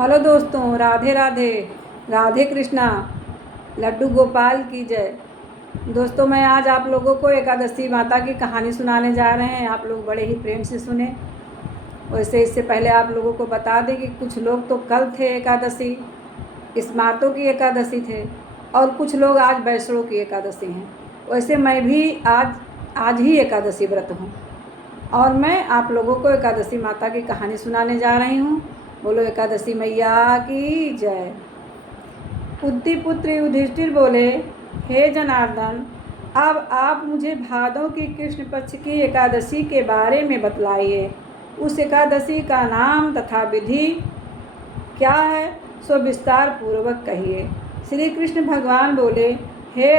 Hello दोस्तों, राधे राधे। राधे कृष्णा, लड्डू गोपाल की जय। दोस्तों, मैं आज आप लोगों को एकादशी माता की कहानी सुनाने जा रहे हैं। आप लोग बड़े ही प्रेम से सुने। वैसे इससे पहले आप लोगों को बता दें कि कुछ लोग तो कल थे एकादशी, स्मार्तों की एकादशी थे, और कुछ लोग आज वैष्णव की एकादशी हैं। वैसे मैं भी आज ही एकादशी व्रत हूँ, और मैं आप लोगों को एकादशी माता की कहानी सुनाने जा रही हूँ। बोलो एकादशी मैया की जय। कुंती पुत्र युधिष्ठिर बोले, हे जनार्दन, अब आप मुझे भादों की कृष्ण पक्ष की एकादशी के बारे में बतलाइए। उस एकादशी का नाम तथा विधि क्या है, सो विस्तार पूर्वक कहिए। श्री कृष्ण भगवान बोले, हे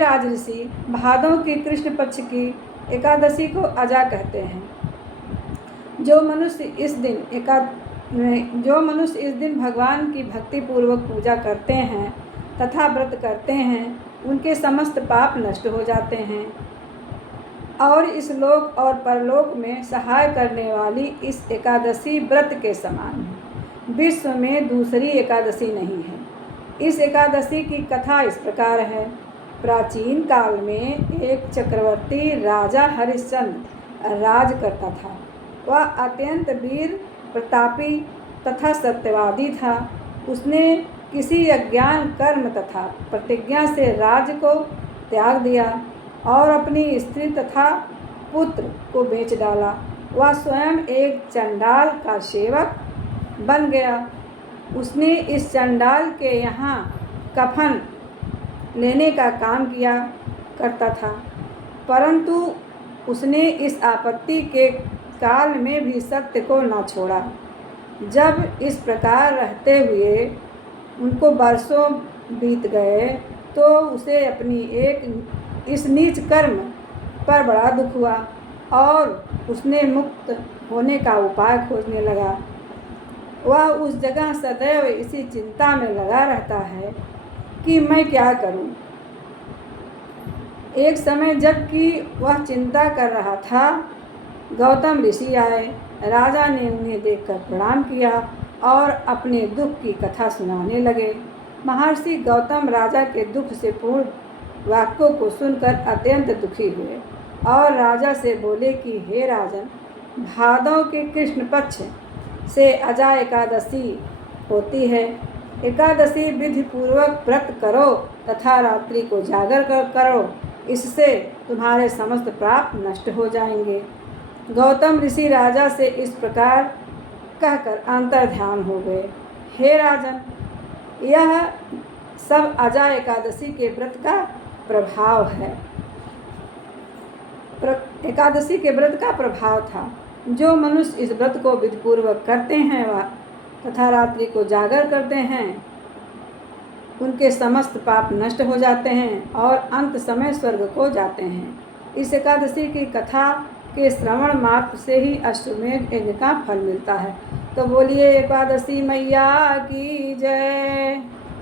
राजऋषि, भादों की कृष्ण पक्ष की एकादशी को अजा कहते हैं। जो मनुष्य इस दिन भगवान की भक्ति पूर्वक पूजा करते हैं तथा व्रत करते हैं, उनके समस्त पाप नष्ट हो जाते हैं और इस लोक और परलोक में सहाय करने वाली इस एकादशी व्रत के समान है। विश्व में दूसरी एकादशी नहीं है। इस एकादशी की कथा इस प्रकार है। प्राचीन काल में एक चक्रवर्ती राजा हरिश्चंद्र राज करता था। वह अत्यंत वीर प्रतापी तथा सत्यवादी था। उसने किसी अज्ञान कर्म तथा प्रतिज्ञा से राज्य को त्याग दिया और अपनी स्त्री तथा पुत्र को बेच डाला। वह स्वयं एक चंडाल का सेवक बन गया। उसने इस चंडाल के यहाँ कफन लेने का काम किया करता था, परंतु उसने इस आपत्ति के काल में भी सत्य को न छोड़ा। जब इस प्रकार रहते हुए उनको वर्षों बीत गए, तो उसे अपनी इस नीच कर्म पर बड़ा दुख हुआ और उसने मुक्त होने का उपाय खोजने लगा। वह उस जगह सदैव इसी चिंता में लगा रहता है कि मैं क्या करूं। एक समय जबकि वह चिंता कर रहा था, गौतम ऋषि आए। राजा ने उन्हें देखकर प्रणाम किया और अपने दुख की कथा सुनाने लगे। महर्षि गौतम राजा के दुख से पूर्ण वाक्यों को सुनकर अत्यंत दुखी हुए और राजा से बोले कि हे राजन, भादों के कृष्ण पक्ष से अजा एकादशी होती है। एकादशी विधि पूर्वक व्रत करो तथा रात्रि को जागर करो, इससे तुम्हारे समस्त पाप नष्ट हो जाएंगे। गौतम ऋषि राजा से इस प्रकार कहकर अंतर्ध्यान हो गए। हे राजन, यह सब अजा एकादशी के व्रत का प्रभाव है। एकादशी के व्रत का प्रभाव था। जो मनुष्य इस व्रत को विधिपूर्वक करते हैं वह तथा रात्रि को जागर करते हैं, उनके समस्त पाप नष्ट हो जाते हैं और अंत समय स्वर्ग को जाते हैं। इस एकादशी की कथा के श्रवण मात्र से ही अश्वमेध यज्ञ का फल मिलता है। तो बोलिए एकादशी मैया की जय।